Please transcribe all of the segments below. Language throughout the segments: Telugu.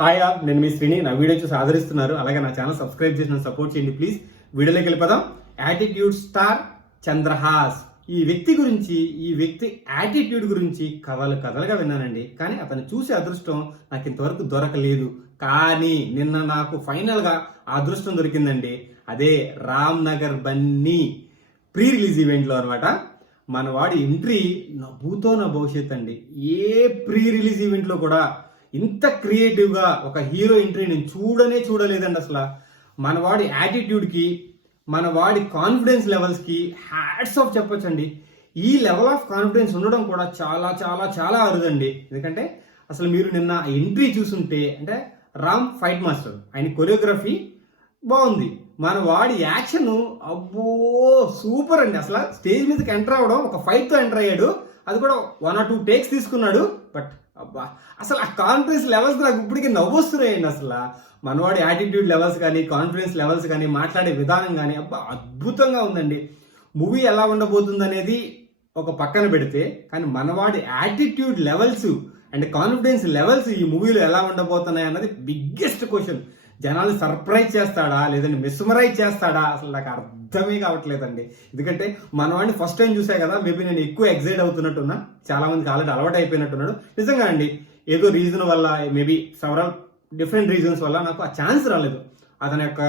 హాయ్ నేను మీ శ్రీని. నా వీడియో చూసి ఆదరిస్తున్నారు, అలాగే నా ఛానల్ సబ్స్క్రైబ్ చేసి నన్ను సపోర్ట్ చేయండి ప్లీజ్. వీడియోలోకి వెళ్ళిపోదాం. Attitude star Chandrahas. ఈ వ్యక్తి యాటిట్యూడ్ గురించి కథలుగా విన్నానండి, కానీ అతను చూసే అదృష్టం నాకు ఇంతవరకు దొరకలేదు. కానీ నిన్న నాకు ఫైనల్ గా ఆ అదృష్టం దొరికిందండి. అదే Ram Nagar Bunny pre release event లో అనమాట. మన వాడి ఎంట్రీ నా భూతో నా భవిష్యత్ అండి. ఏ ప్రీ రిలీజ్ ఈవెంట్ లో కూడా ఇంత క్రియేటివ్ గా ఒక హీరో ఎంట్రీ నేను చూడలేదండి అసలు. మన వాడి యాటిట్యూడ్ కి, మన వాడి కాన్ఫిడెన్స్ లెవెల్స్ కి హ్యాట్స్ ఆఫ్ చెప్పొచ్చండి. ఈ లెవెల్ ఆఫ్ కాన్ఫిడెన్స్ ఉండడం కూడా చాలా చాలా చాలా అరుదండి. ఎందుకంటే అసలు మీరు నిన్న ఎంట్రీ చూసుంటే, అంటే రామ్ ఫైట్ మాస్టర్, ఆయన కొరియోగ్రఫీ బాగుంది. మన వాడి యాక్షన్ అబ్బో సూపర్ అండి. అసలు స్టేజ్ మీదకి ఎంటర్ అవ్వడం, ఒక ఫైట్ తో ఎంటర్ అయ్యాడు, అది కూడా 1 or 2 టేక్స్ తీసుకున్నాడు. బట్ అబ్బా అసలు ఆ కాన్ఫిడెన్స్ లెవెల్స్ నాకు ఇప్పటికీ నవ్వొస్తున్నాయండి. అసలు మనవాడి యాటిట్యూడ్ లెవెల్స్ కానీ, కాన్ఫిడెన్స్ లెవెల్స్ కానీ, మాట్లాడే విధానం కానీ అబ్బా అద్భుతంగా ఉందండి. మూవీ ఎలా ఉండబోతుంది అనేది ఒక పక్కన పెడితే, కానీ మనవాడి attitude levels and confidence levels ఈ మూవీలో ఎలా ఉండబోతున్నాయి అన్నది బిగ్గెస్ట్ క్వశ్చన్. జనాలు సర్ప్రైజ్ చేస్తాడా లేదంటే మిస్మరైజ్ చేస్తాడా అసలు నాకు అర్థమే కావట్లేదండి. ఎందుకంటే మనవాడిని ఫస్ట్ టైం చూసా కదా, మేబీ నేను ఎక్కువ ఎక్సైట్ అవుతున్నట్టున్నా, చాలా మందికి ఆల్రెడీ అలవాటు అయిపోయినట్టున్నాడు. నిజంగా అండి, ఏదో రీజన్ వల్ల, మేబీ సెవరల్ డిఫరెంట్ రీజన్స్ వల్ల నాకు ఆ ఛాన్స్ రాలేదు. అతని యొక్క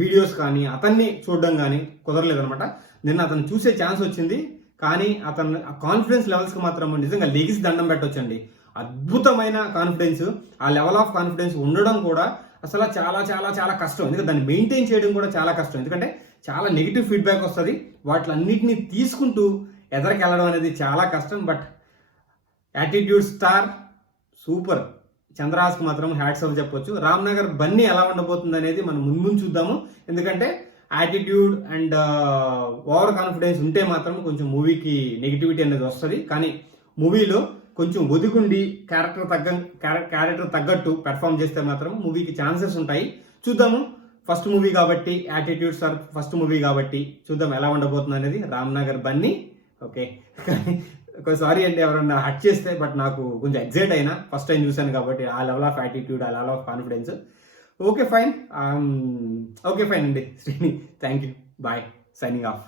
వీడియోస్ కానీ, అతన్ని చూడడం కానీ కుదరలేదు అనమాట. నిన్న అతను చూసే ఛాన్స్ వచ్చింది, కానీ అతను కాన్ఫిడెన్స్ లెవెల్స్కి మాత్రం నిజంగా లెగిసి దండం పెట్టొచ్చండి. అద్భుతమైన కాన్ఫిడెన్స్. ఆ లెవెల్ ఆఫ్ కాన్ఫిడెన్స్ ఉండడం కూడా అసలు చాలా చాలా చాలా కష్టం. ఎందుకంటే దాన్ని మెయింటైన్ చేయడం కూడా చాలా కష్టం. ఎందుకంటే చాలా నెగిటివ్ ఫీడ్బ్యాక్ వస్తుంది, వాటిలన్నిటిని తీసుకుంటూ ఎదరికెళ్ళడం అనేది చాలా కష్టం. But attitude star super. చంద్రహాస్కి మాత్రం హ్యాట్స్ ఆఫ్ చెప్పొచ్చు. రామ్ నగర్ బన్నీ ఎలా ఉండబోతుంది అనేది మనం ముందు చూద్దాము. ఎందుకంటే యాటిట్యూడ్ అండ్ ఓవర్ కాన్ఫిడెన్స్ ఉంటే మాత్రం కొంచెం మూవీకి నెగిటివిటీ అనేది వస్తుంది. కానీ మూవీలో కొంచెం ఒదిగుండి క్యారెక్టర్ తగ్గట్టు పెర్ఫామ్ చేస్తే మాత్రం మూవీకి ఛాన్సెస్ ఉంటాయి. చూద్దాము. ఫస్ట్ మూవీ కాబట్టి, యాటిట్యూడ్ స్టార్ ఫస్ట్ మూవీ కాబట్టి చూద్దాం ఎలా ఉండబోతుంది అనేది. రామ్ నగర్ బన్నీ ఓకే. సారీ అండి ఎవరన్నా హట్ చేస్తే, బట్ నాకు కొంచెం ఎగ్జైట్ అయినా, ఫస్ట్ టైం చూశాను కాబట్టి. ఆ లెవెల్ ఆఫ్ యాటిట్యూడ్, ఆ level of confidence. Okay fine అండి Srini. Thank you, bye, signing of.